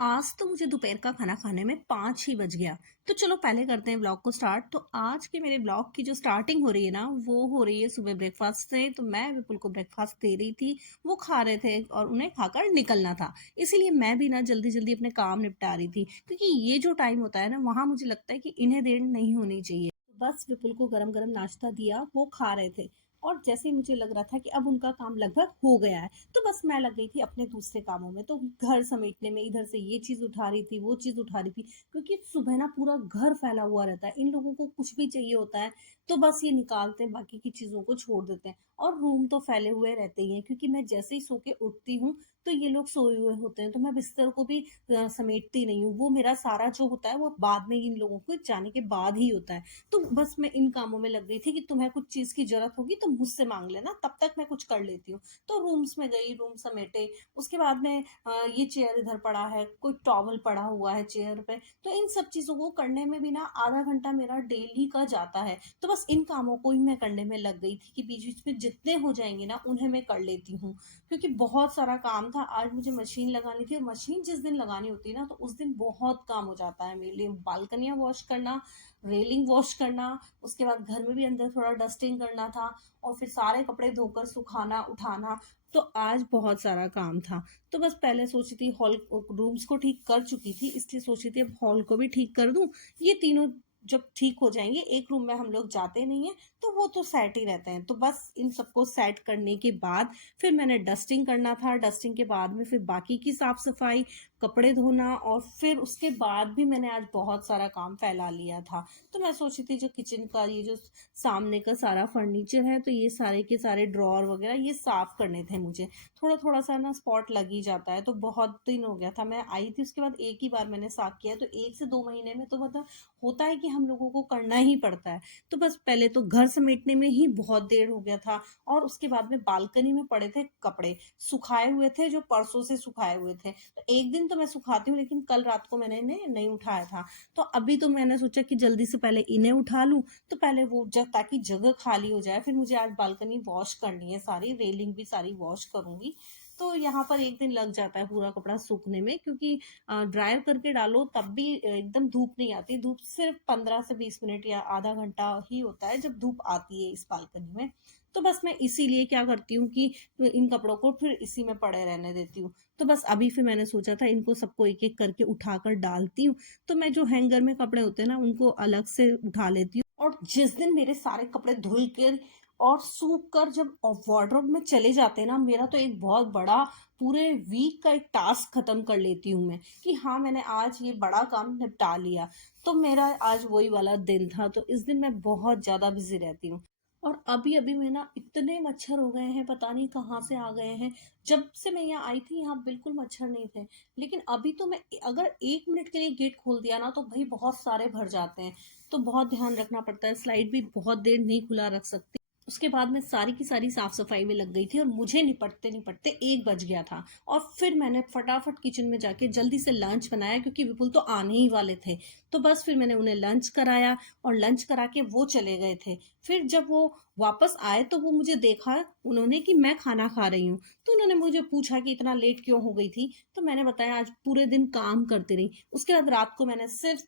आज तो मुझे दोपहर का खाना खाने में 5 ही बज गया। तो चलो पहले करते हैं ब्लॉग को स्टार्ट। तो आज के मेरे ब्लॉग की जो स्टार्टिंग हो रही है ना, वो हो रही है सुबह ब्रेकफास्ट से। तो मैं विपुल को ब्रेकफास्ट दे रही थी, वो खा रहे थे और उन्हें खाकर निकलना था। इसीलिए मैं भी ना जल्दी जल्दी अपने काम निपटा रही थी, क्योंकि ये जो टाइम होता है ना, वहाँ मुझे लगता है कि इन्हें देर नहीं होनी चाहिए। बस विपुल को गरम गरम नाश्ता दिया, वो खा रहे थे। और जैसे ही मुझे लग रहा था कि अब उनका काम लगभग हो गया है, तो बस मैं लग गई थी अपने दूसरे कामों में। तो घर समेटने में इधर से ये चीज उठा रही थी, वो चीज उठा रही थी, क्योंकि सुबह ना पूरा घर फैला हुआ रहता है। इन लोगों को कुछ भी चाहिए होता है तो बस ये निकालते हैं, बाकी की चीजों को छोड़ देते हैं। और रूम तो फैले हुए रहते ही हैं, क्योंकि मैं जैसे ही सो के उठती हूँ तो ये लोग सोए हुए होते हैं। तो मैं बिस्तर को भी समेटती नहीं हूँ। वो मेरा सारा जो होता है वो बाद में इन लोगों को जाने के बाद ही होता है। तो बस मैं इन कामों में लग गई थी कि तुम्हें कुछ चीज की जरूरत होगी तो मुझसे मांग लेना, तब तक मैं कुछ कर लेती हूँ। तो रूम्स में गई, रूम समेटे। उसके बाद में ये चेयर इधर पड़ा है, कोई टॉवल पड़ा हुआ है चेयर पे। तो इन सब चीजों को करने में भी ना आधा घंटा मेरा डेली का जाता है। तो बस इन कामों को ही मैं करने में लग गई थी कि बीच बीच में जितने हो जाएंगे ना उन्हें मैं कर लेती हूँ। क्योंकि बहुत सारा काम था। आज मुझे मशीन लगानी थी, और मशीन जिस दिन लगानी होती है ना, तो उस दिन बहुत काम हो जाता है मेरे लिए। बालकनियां वॉश करना, रेलिंग वॉश करना, उसके बाद घर में भी अंदर थोड़ा डस्टिंग करना था, और फिर सारे कपड़े धोकर सुखाना उठाना। तो आज बहुत सारा काम था। तो बस पहले सोची थी हॉल रूम्स को ठीक कर चुकी थी, इसलिए सोची थी अब हॉल को भी ठीक कर दूं। ये तीनों जब ठीक हो जाएंगे, एक रूम में हम लोग जाते नहीं है तो वो तो सेट ही रहते हैं। तो बस इन सबको सेट करने के बाद फिर मैंने डस्टिंग करना था। डस्टिंग के बाद में फिर बाकी की साफ सफाई, कपड़े धोना, और फिर उसके बाद भी मैंने आज बहुत सारा काम फैला लिया था। तो मैं सोची थी जो किचन का ये जो सामने का सारा फर्नीचर है, तो ये सारे के सारे ड्रॉर वगैरह ये साफ करने थे मुझे। थोड़ा थोड़ा सा ना स्पॉट लग ही जाता है। तो बहुत दिन हो गया था मैं आई थी, उसके बाद एक ही बार मैंने साफ किया। तो 1 से 2 महीने में तो मतलब होता है कि हम लोगों को करना ही पड़ता है। तो बस पहले तो घर समेटने में ही बहुत देर हो गया था। और उसके बाद में बालकनी में पड़े थे कपड़े, सुखाए हुए थे, जो परसों से सुखाए हुए थे। तो एक दिन तो मैं सुखाती हूँ, लेकिन कल रात को मैंने इन्हें नहीं उठाया था। तो अभी तो मैंने सोचा कि जल्दी से पहले इन्हें उठा लूं, तो पहले वो जब ताकि जगह खाली हो जाए। फिर मुझे आज बालकनी वॉश करनी है, सारी रेलिंग भी सारी वॉश करूंगी। तो यहाँ पर एक दिन लग जाता है पूरा कपड़ा सूखने में, क्योंकि ड्रायर करके डालो तब भी एकदम धूप नहीं आती। धूप सिर्फ 15 से 20 मिनट या आधा घंटा ही होता है जब धूप आती है इस बालकनी में। तो बस मैं इसीलिए क्या करती हूँ कि इन कपड़ों को फिर इसी में पड़े रहने देती हूँ। तो बस अभी फिर मैंने सोचा था इनको सबको एक एक करके उठाकर डालती हूँ। तो मैं जो हैंगर में कपड़े होते हैं ना, उनको अलग से उठा लेती हूँ। और जिस दिन मेरे सारे कपड़े धुल कर और सूख कर जब वार्डरोब में चले जाते हैं ना, मेरा तो एक बहुत बड़ा पूरे वीक का एक टास्क खत्म कर लेती हूँ मैं, कि हाँ मैंने आज ये बड़ा काम निपटा लिया। तो मेरा आज वही वाला दिन था। तो इस दिन मैं बहुत ज्यादा बिजी रहती हूँ। और अभी अभी में ना इतने मच्छर हो गए हैं, पता नहीं कहाँ से आ गए हैं। जब से मैं यहाँ आई थी यहाँ बिल्कुल मच्छर नहीं थे, लेकिन अभी तो मैं अगर 1 मिनट के लिए गेट खोल दिया ना, तो भाई बहुत सारे भर जाते हैं। तो बहुत ध्यान रखना पड़ता है। स्लाइड भी बहुत देर नहीं खुला रख सकती। उसके बाद मैं सारी की सारी साफ सफाई में लग गई थी, और मुझे निपटते निपटते 1 बज गया था। और फिर मैंने फटाफट किचन में जाके जल्दी से लंच बनाया, क्योंकि विपुल तो आने ही वाले थे। तो बस फिर मैंने उन्हें लंच कराया, और लंच करा के वो चले गए थे। फिर जब वो वापस आए तो वो मुझे देखा उन्होंने कि मैं खाना खा रही हूँ। तो उन्होंने मुझे पूछा कि इतना लेट क्यों हो गई थी। तो मैंने बताया आज पूरे दिन काम करती रही। उसके बाद रात को मैंने सिर्फ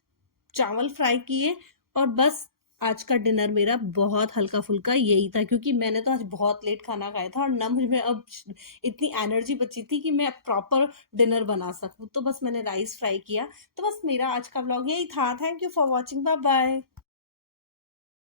चावल फ्राई किए, और बस आज का डिनर मेरा बहुत हल्का फुल्का यही था, क्योंकि मैंने तो आज बहुत लेट खाना खाया था, और ना मुझ में अब इतनी एनर्जी बची थी कि मैं प्रॉपर डिनर बना सकूं। तो बस मैंने राइस फ्राई किया। तो बस मेरा आज का व्लॉग यही था। Thank you for watching. Bye bye.